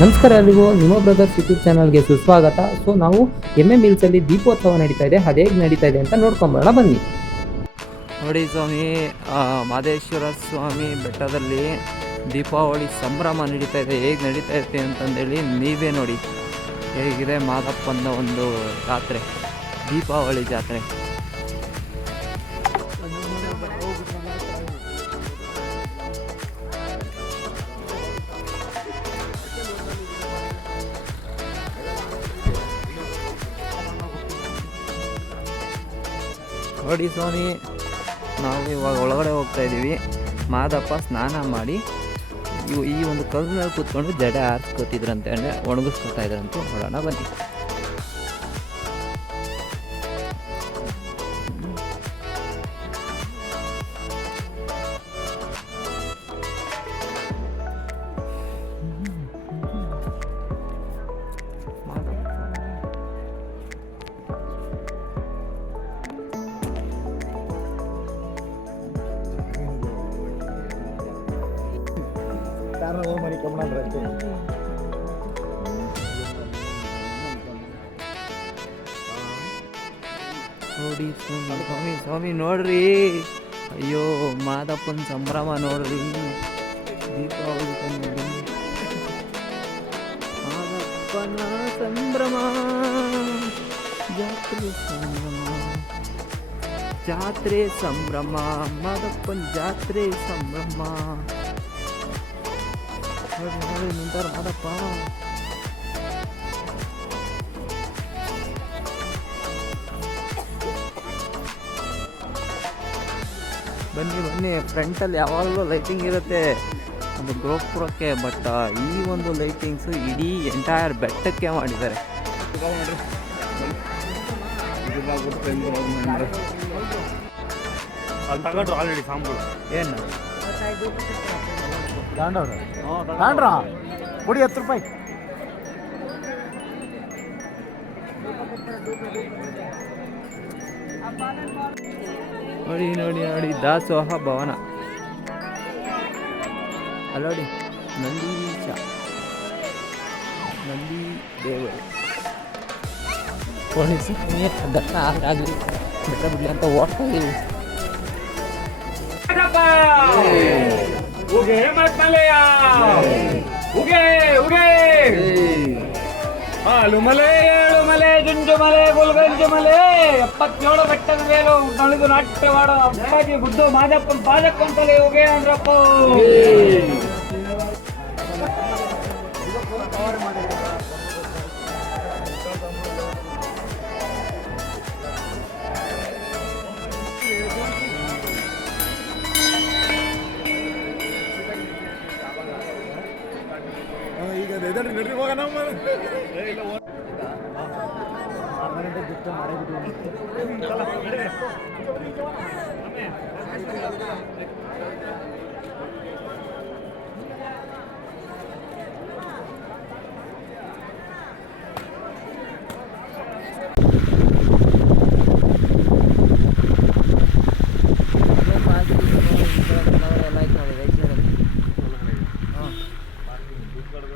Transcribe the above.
ನಮಸ್ಕಾರ ಎಲ್ರಿಗೂ, ನಿಮ್ಮ ಬ್ರದರ್ಸ್ ಯೂಟ್ಯೂಬ್ ಚಾನಲ್ಗೆ ಸುಸ್ವಾಗತ. ಸೊ ನಾವು ಮಿಲ್ಸಲ್ಲಿ ದೀಪೋತ್ಸವ ನಡೀತಾ ಇದೆ, ಅದು ಹೇಗೆ ನಡೀತಾ ಇದೆ ಅಂತ ನೋಡ್ಕೊಂಬರೋಣ ಬನ್ನಿ. ನೋಡಿ ಸ್ವಾಮಿ, ಮಾದೇಶ್ವರ ಸ್ವಾಮಿ ಬೆಟ್ಟದಲ್ಲಿ ದೀಪಾವಳಿ ಸಂಭ್ರಮ ನಡೀತಾ ಇದೆ. ಹೇಗೆ ನಡೀತಾ ಇರುತ್ತೆ ಅಂತಂದೇಳಿ ನೀವೇ ನೋಡಿ. ಹೇಗಿದೆ ಮಾದಪ್ಪನ ಒಂದು ಜಾತ್ರೆ, ದೀಪಾವಳಿ ಜಾತ್ರೆ. ನೋಡಿ ಸ್ವಾಮಿ, ನಾವು ಇವಾಗ ಒಳಗಡೆ ಹೋಗ್ತಾ ಇದ್ದೀವಿ. ಮಾದಪ್ಪ ಸ್ನಾನ ಮಾಡಿ ಈ ಒಂದು ಕಲ್ಲು ಮೇಲೆ ಕೂತ್ಕೊಂಡು ಜಡೆ ಆರಿಸ್ಕೊತಿದ್ರಂತೆ, ಅಂದರೆ ಒಣಗಿಸ್ಕೊತಾ ಇದ್ರಂತೆ. ನೋಡೋಣ ಬನ್ನಿ. ನೋಡಿ ಸ್ವಾಮಿ, ಸ್ವಾಮಿ ನೋಡ್ರಿ, ಅಯ್ಯೋ ಮಾದಪ್ಪನ ಸಂಭ್ರಮ ನೋಡ್ರಿ. ದೀಪಾವಳಿ ಮಾದಪ್ಪನ ಸಂಭ್ರಮ, ಜಾತ್ರೆ ಸಂಭ್ರಮ, ಜಾತ್ರೆ ಸಂಭ್ರಮ, ಮಾದಪ್ಪನ ಜಾತ್ರೆ ಸಂಭ್ರಮ. ನೋಡಿ ನೋಡಿ ನಿಂತಾರ ಮಾದಪ್ಪ. ಬನ್ನಿ ಬನ್ನಿ, ಫ್ರಂಟಲ್ಲಿ ಯಾವಾಗಲೂ ಲೈಟಿಂಗ್ ಇರುತ್ತೆ ಒಂದು ಗೋಪುರಕ್ಕೆ, ಬಟ್ ಈ ಒಂದು ಲೈಟಿಂಗ್ಸು ಇಡೀ ಎಂಟೈರ್ ಬೆಟ್ಟಕ್ಕೆ ಮಾಡಿದ್ದಾರೆ. ಆಲ್ರೆಡಿ ಸಾಂಬಾರು ಏನು ತಾಂಡ್ರ ಕೊಡಿ 10 ರೂಪಾಯಿ. ನೋಡಿ ನೋಡಿ ನೋಡಿ, ದಾಸೋಹ ಭವನ ಅಲ್ಲೋಡಿ, ನಂದೀಶ, ನಂದಿ ದೇವರು. ಪೊಲೀಸ್ ದರ್ಶನ ಆಗಲಿ ಬೆಟ್ಟ ಬಿಡಲಿ ಅಂತ ಓಡ್ತಾ ಇದ್ದೀವಿ. ಹಾಲುಮಲೆ, ಏಳುಮಲೆ, ಜುಂಜುಮಲೆ, ಗುಲ್ಗಂಜುಮಲೆ, 77 ಬೆಟ್ಟದ ಮೇಲೂ ನಳಿದು ನಾಟ್ಯವಾಡ ಅಪ್ಪಾಜಿ ಬುದ್ಧು ಮಾದಪ್ಪನ ಪಾದಕ್ಕೊಂತಲೇ ಹೋಗೇ ಅಂದ್ರಪ್ಪ. ಈಗ ನಡ್ರಿ ಹೋಗೋಣ.